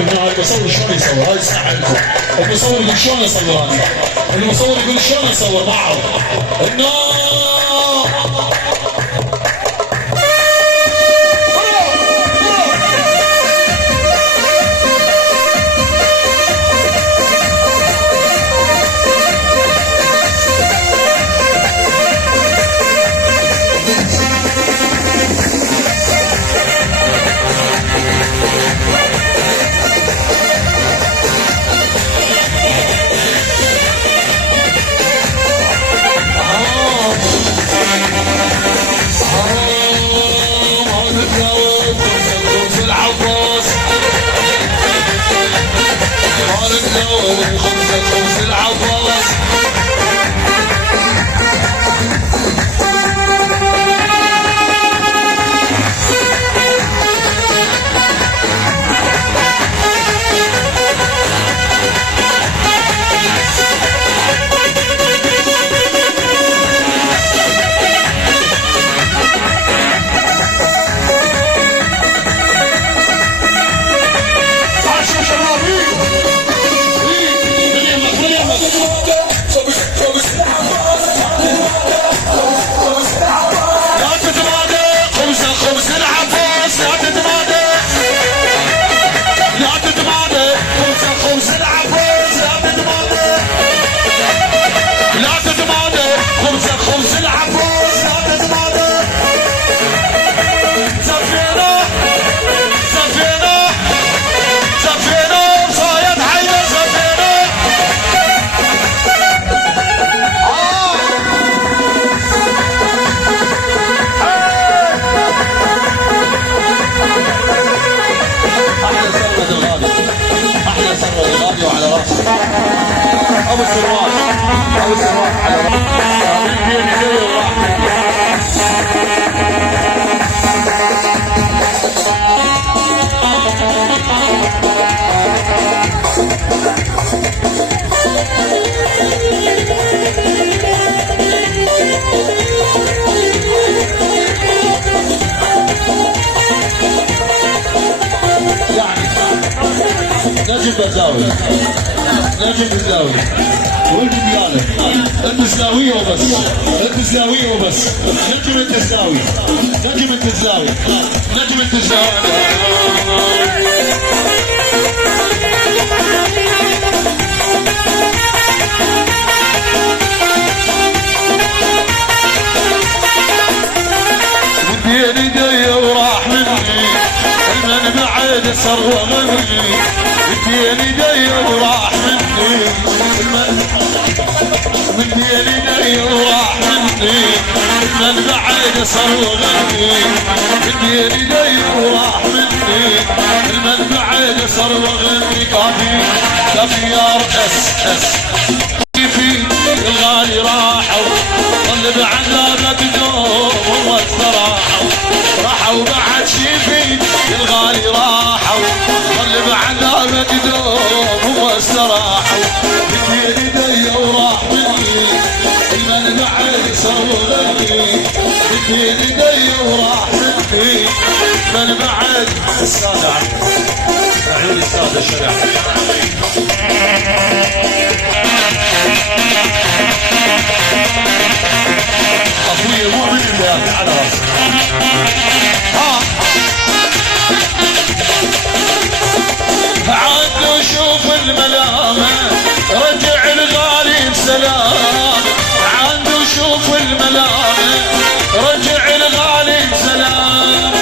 هنا المصور شلون يصور؟ هاي الساعه لكم. المصور يقول شلون اصور هذا؟ المصور يقول شلون اصور معه؟ خمسة العباس ابو السروال على نجم بزاوي نجم بزاوي والبديانة التزاوية وبس التزاوية وبس نجم التزاوي نجم التزاوي نجم التزاوي بين ايدي وراح مني المن بعد صرغني بين ايدي وراح مني من بين ايدي وراح مني المن بعد صرغني من بين ايدي وراح مني المن بعد صرغني كافي يا اس في الغالي راحوا ظل بعد لا تدوم والصراحه راحوا بعد شيفي الغالي راحوا ظل بعد لا تدوم والصراحه بين ايدي وراح مني المن بعد صرغني بين ايدي وراح مني من بعد السادة عيون السادة الشرع اخوي المؤمن اللي على راسي عاد شوف الملامة رجع الغالي بسلام عاد شوف الملامة رجع الغالي بسلام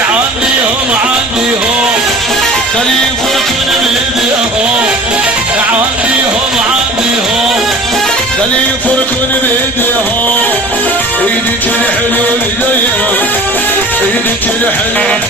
عنديهم خليفكن بيديهم عنديهم خليفكن بيديهم ايدك الحلو لدينا ايدك الحلو